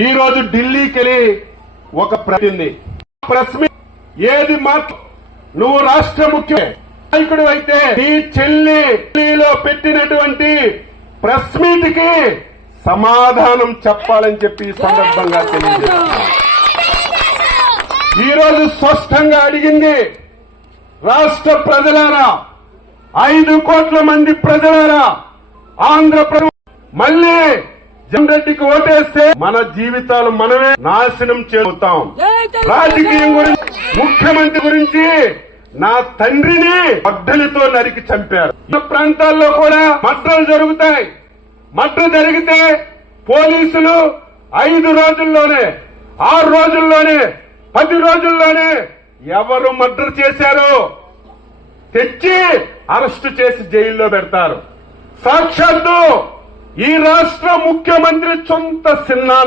ఈ రోజు ఢిల్లీకి వెళ్ళి ఒక ప్రెస్ మీట్ ఏది మాత్రం నువ్వు రాష్ట్ర ముఖ్య నాయకుడు అయితే నీ ఢిల్లీలో పెట్టినటువంటి ప్రెస్ మీట్ కి సమాధానం చెప్పాలని చెప్పి ఈ సందర్భంగా తెలియజేస్తున్నా. ఈ రోజు స్పష్టంగా అడిగింది రాష్ట్ర ప్రజలారా, 5 కోట్ల మంది ప్రజలారా, ఆంధ్రప్రదేశ్ మళ్లీ జగన్ రెడ్డికి ఓటేస్తే మన జీవితాలు మనమే నాశనం చేస్తాం. రాజకీయం గురించి, ముఖ్యమంత్రి గురించి నా తండ్రిని అడ్డలితో నరికి చంపారు. ఈ ప్రాంతాల్లో కూడా మర్డర్లు జరుగుతాయి. మర్డర్ జరిగితే పోలీసులు 5 రోజుల్లోనే, 6 రోజుల్లోనే, 10 రోజుల్లోనే ఎవరు మర్డర్ చేశారో తెచ్చి అరెస్టు చేసి జైల్లో పెడతారు. సాక్షాత్తు ఈ రాష్ట్ర ముఖ్యమంత్రి సొంత సిన్నా